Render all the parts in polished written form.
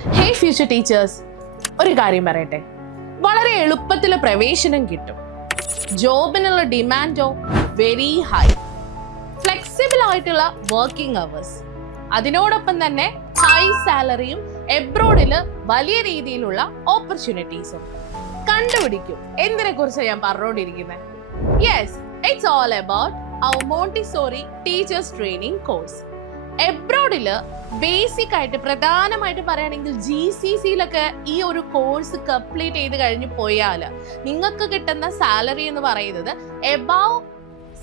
ഹേ future teachers, ഒരു കാര്യം പറയട്ടെ, വളരെ എളുപ്പത്തിൽ പ്രവേശനം കിട്ടും. ജോബിനുള്ള ഡിമാൻഡോ വെരി ഹൈ. ഫ്ലെക്സിബിൾ ആയിട്ടുള്ള വർക്കിംഗ് അവേഴ്സ്, അതിനോടൊപ്പം തന്നെ ഹൈ സാലറിയും എബ്രോഡിൽ വലിയ രീതിയിലുള്ള ഓപ്പർച്യൂണിറ്റീസും. കണ്ടുപിടിക്കും എന്തിനെ കുറിച്ചാണ് ഞാൻ പറഞ്ഞുകൊണ്ടിരിക്കുന്നത്. Yes, it's all about our Montessori teachers training course. എബ്രോഡില് ബേസിക് ആയിട്ട് പ്രധാനമായിട്ട് പറയുകയാണെങ്കിൽ GCCയിലൊക്കെ ഈ ഒരു കോഴ്സ് കംപ്ലീറ്റ് ചെയ്ത് കഴിഞ്ഞ് പോയാൽ നിങ്ങൾക്ക് കിട്ടുന്ന സാലറി എന്ന് പറയുന്നത് എബവ്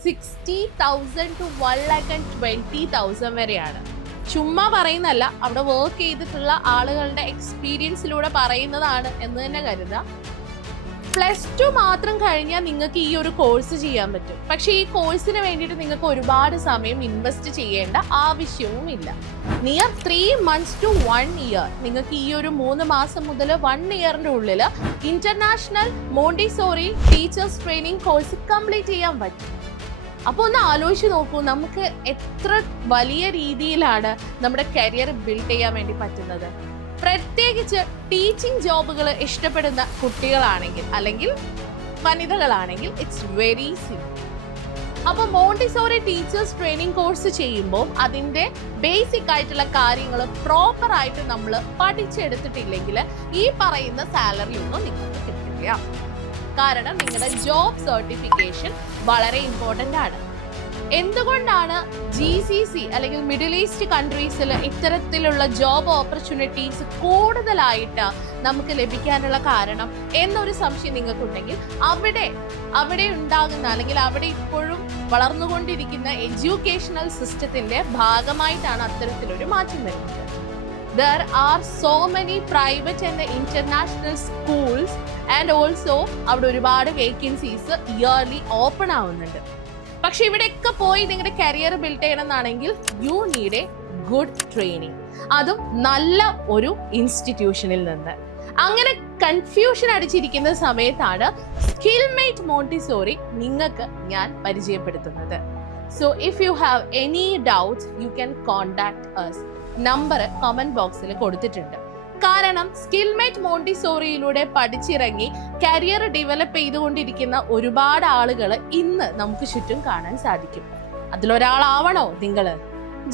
60,000 to 1,20,000 വരെയാണ്. ചുമ്മാ പറയുന്നല്ല, അവിടെ വർക്ക് ചെയ്തിട്ടുള്ള ആളുകളുടെ എക്സ്പീരിയൻസിലൂടെ പറയുന്നതാണ് എന്ന് തന്നെ കരുതുക. +2 മാത്രം കഴിഞ്ഞാൽ നിങ്ങൾക്ക് ഈ ഒരു കോഴ്സ് ചെയ്യാൻ പറ്റും. പക്ഷേ ഈ കോഴ്സിന് വേണ്ടിയിട്ട് നിങ്ങൾക്ക് ഒരുപാട് സമയം ഇൻവെസ്റ്റ് ചെയ്യേണ്ട ആവശ്യവുമില്ല. നിയർ 3 months to 1 year നിങ്ങൾക്ക് ഈ ഒരു 3 മാസം മുതൽ 1 ഇയറിൻ്റെ ഉള്ളിൽ international Montessori teachers training course complete ചെയ്യാൻ പറ്റും. അപ്പോൾ ഒന്ന് ആലോചിച്ച് നോക്കൂ, നമുക്ക് എത്ര വലിയ രീതിയിലാണ് നമ്മുടെ കരിയർ ബിൽഡ് ചെയ്യാൻ വേണ്ടി പറ്റുന്നത്. പ്രത്യേകിച്ച് ടീച്ചിങ് ജോബുകൾ ഇഷ്ടപ്പെടുന്ന കുട്ടികളാണെങ്കിൽ അല്ലെങ്കിൽ വനിതകളാണെങ്കിൽ ഇറ്റ്സ് വെരി സിമ്പിൾ. അപ്പോൾ മോണ്ടിസോറി ടീച്ചേഴ്സ് ട്രെയിനിങ് കോഴ്സ് ചെയ്യുമ്പോൾ അതിൻ്റെ ബേസിക് ആയിട്ടുള്ള കാര്യങ്ങൾ പ്രോപ്പർ ആയിട്ട് നമ്മൾ പഠിച്ചെടുത്തിട്ടില്ലെങ്കിൽ ഈ പറയുന്ന സാലറി ഒന്നും നിങ്ങൾക്ക് കിട്ടില്ല. കാരണം നിങ്ങളുടെ ജോബ് സർട്ടിഫിക്കേഷൻ വളരെ ഇമ്പോർട്ടൻ്റ് ആണ്. എന്തുകൊണ്ടാണ് GCC അല്ലെങ്കിൽ മിഡിൽ ഈസ്റ്റ് കൺട്രീസിൽ ഇത്തരത്തിലുള്ള ജോബ് ഓപ്പർച്യൂണിറ്റീസ് കൂടുതലായിട്ട് നമുക്ക് ലഭിക്കാനുള്ള കാരണം എന്നൊരു സംശയം നിങ്ങൾക്കുണ്ടെങ്കിൽ അവിടെ ഉണ്ടാകുന്ന അല്ലെങ്കിൽ അവിടെ ഇപ്പോഴും വളർന്നുകൊണ്ടിരിക്കുന്ന എഡ്യൂക്കേഷണൽ സിസ്റ്റത്തിന്റെ ഭാഗമായിട്ടാണ് അത്തരത്തിലൊരു മാറ്റം വരുന്നത്. There are so many private and international schools and also അവിടെ ഒരുപാട് വേക്കൻസീസ് ഇയർലി ഓപ്പൺ ആവുന്നുണ്ട്. പക്ഷെ ഇവിടെയൊക്കെ പോയി നിങ്ങളുടെ കരിയർ ബിൽഡ് ചെയ്യണമെന്നാണെങ്കിൽ you need a good training, അതും നല്ല ഒരു ഇൻസ്റ്റിറ്റ്യൂഷനിൽ നിന്ന്. അങ്ങനെ കൺഫ്യൂഷൻ അടിച്ചിരിക്കുന്ന സമയത്താണ് സ്കിൽമേറ്റ് മോണ്ടിസോറി നിങ്ങൾക്ക് ഞാൻ പരിചയപ്പെടുത്തുന്നത്. So if you have any doubts you can contact us. Number comment ബോക്സിൽ കൊടുത്തിട്ടുണ്ട്. കാരണം സ്കിൽമേറ്റ് മോണ്ടിസോറിയിലൂടെ പഠിച്ചിറങ്ങി കരിയർ ഡെവലപ്പ് ചെയ്തുകൊണ്ടിരിക്കുന്ന ഒരുപാട് ആളുകൾ ഇന്ന് നമുക്ക് ചുറ്റും കാണാൻ സാധിക്കും. അതിലൊരാളാവണോ നിങ്ങൾ?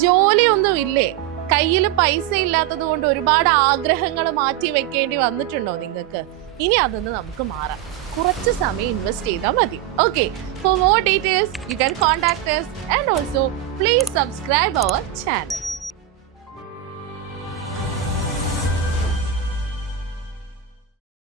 ജോലിയൊന്നും ഇല്ലേ? കയ്യിൽ പൈസ ഇല്ലാത്തത് കൊണ്ട് ഒരുപാട് ആഗ്രഹങ്ങൾ മാറ്റി വെക്കേണ്ടി വന്നിട്ടുണ്ടോ നിങ്ങൾക്ക്? ഇനി അതൊന്ന് നമുക്ക് മാറാം. കുറച്ച് സമയം ഇൻവെസ്റ്റ് ചെയ്താൽ മതി. Okay, for more details you can contact us and also please subscribe our channel.